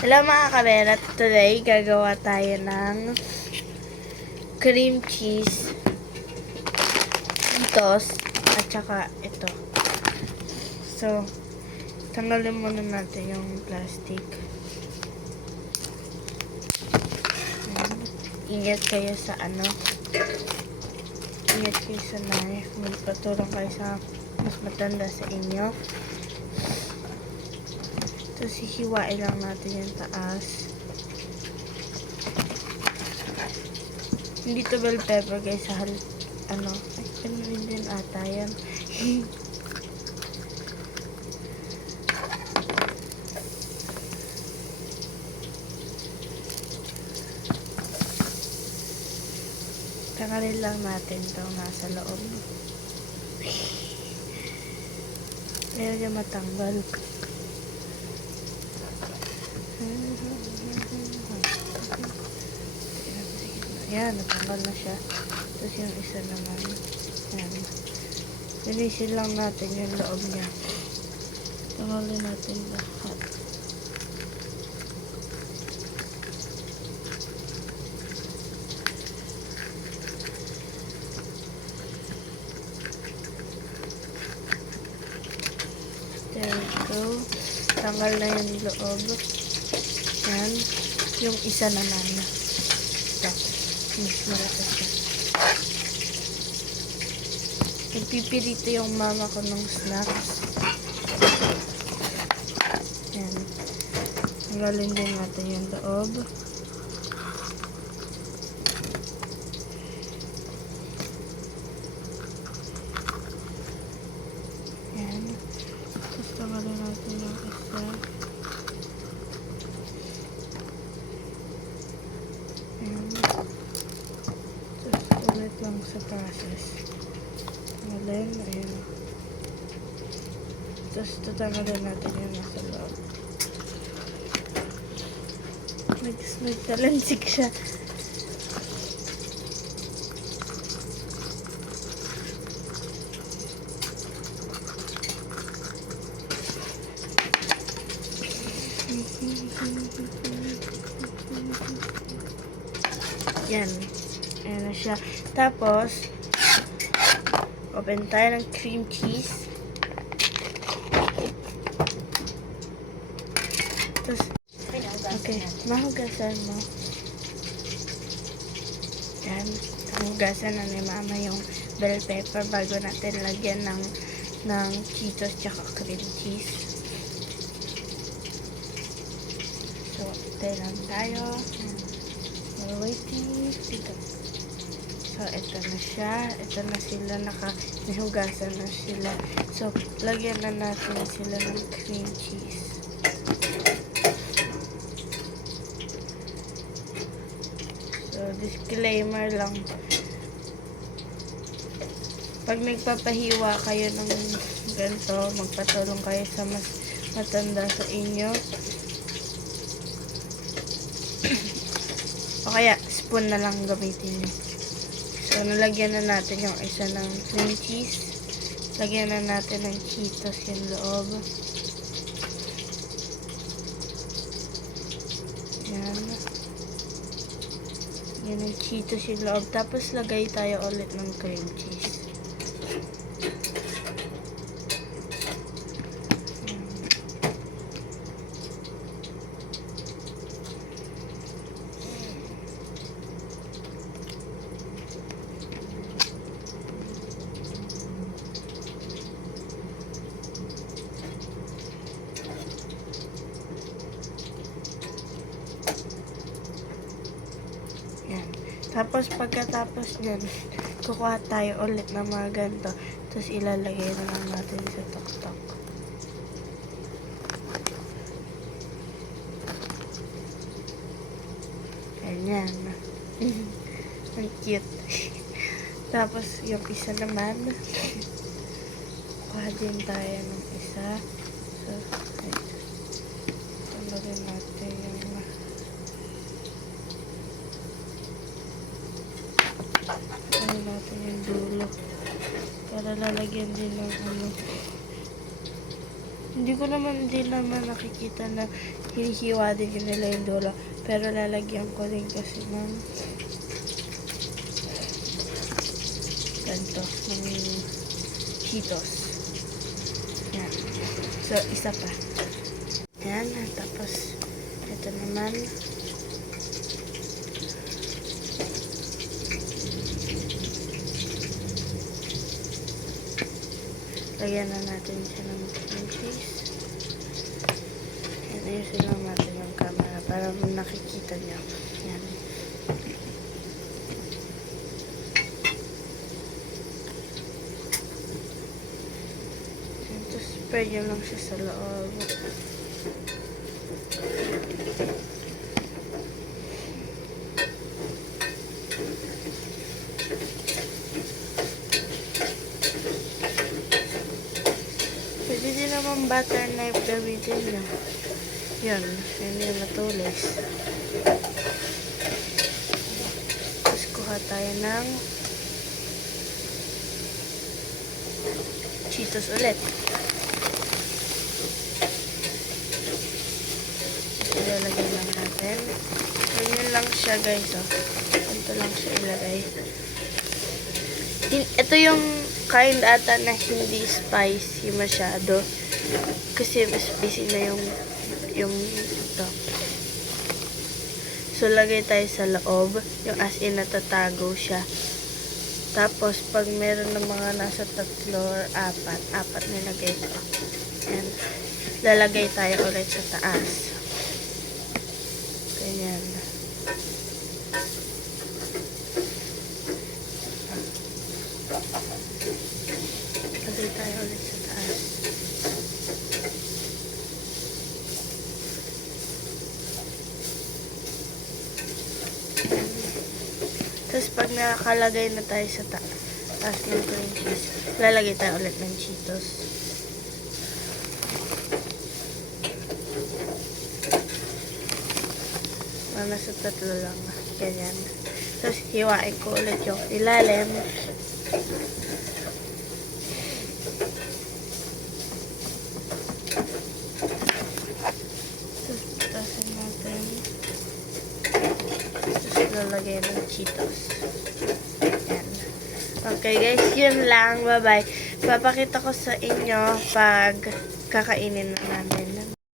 Hello mga kaberat, today gagawa tayo ng cream cheese, Cheetos, at saka ito. So, tanggalin muna natin yung plastic. Ingat kayo sa ingat kayo sa knife. Magpatulong kayo sa mas matanda sa inyo. Tapos hihiwain lang natin yung taas. Hindi to bell pepper guys, ay rin din ata yan. Tanggalin lang natin itong nasa loob. Pero niya matanggal. Yan, natanggal na siya. Tapos yung isa naman. Yan. Linisin lang natin yung loob niya. Tanggalin natin lahat. There we go. Tanggal na yung loob. Yan. Yung isa naman. Ito. Mas malaki siya. Nagpipirito yung mama ko ng snacks. Yan. Tanggalin din natin yung loob. Yan. Tapos tanggalin natin yung isa. Yan. Tapos ulit lang sa process. Tanggalin. Ayan. Tapos tatanggalin natin yung nasa loob. Nagtalansik siya. Yan. Ayan na siya. Tapos, open tayo ng cream cheese. Tapos, okay, mahugasan mo. Yan. Hugasan na ni mama yung bell pepper bago natin lagyan ng Cheetos tsaka cream cheese. So, tayo lang tayo. We're waiting. Dito. So, ito na siya. Ito na sila. Nahugasan na sila. So, lagyan na natin sila ng cream cheese. So, disclaimer lang. Pag nagpapahiwa kayo ng ganito, magpatulong kayo sa mas matanda sa inyo. O kaya, spoon na lang gamitin nyo. So, nalagyan na natin yung isa ng cream cheese. Lagyan na natin ng Cheetos yung loob. Yan. Yan yung Cheetos yung loob. Tapos, lagay tayo ulit ng cream cheese. Yan. Tapos, pagkatapos nyan, kukuha tayo ulit ng mga ganito. Tapos, ilalagay na lang natin sa tuktok. Ganyan. Ang cute. Tapos, yung isa naman, kuha din tayo ng isa. So, tanggalin natin yung natin yung dulo para lalagyan din ng Hindi naman nakikita na hinihiwa din nila yung dulo. Pero lalagyan ko din kasi ng ganito, ng Cheetos. Yan. So, isa pa. Yan. Tapos, ito naman. Lagyan na natin siya ng cheese. And ayusin lang natin yung camera para nakikita niyo. Yan. Tapos spread nyo lang siya sa loob. Pwede din naman butter knife gamitin nyo. Yan. Yan yung matulis. Tapos kuha tayo ng Cheetos ulit. Ilalagay lang natin. Ganyan lang siya guys. Oh. Ito lang siya ilagay. Ito yung kind ata na hindi spicy masyado. Kasi mas spicy na yung ito. So, lagay tayo sa loob. Yung as in natatago siya. Tapos, pag meron ng mga nasa 3 or 4 nilagay ko. Ayan. Lalagay tayo ulit sa taas. Ganyan. Lagay tayo ulit sa taas. Tapos pag nakakalagay na tayo sa taas ng cream cheese, lalagay tayo ulit ng Cheetos. Nasa 3 lang. Ganyan. Tapos hiwain ko ulit yung ilalim. Tapos putasin natin. Tapos lalagay ng Cheetos. Yan. Okay guys, yun lang. Bye-bye. Papakita ko sa inyo pag kakainin na namin.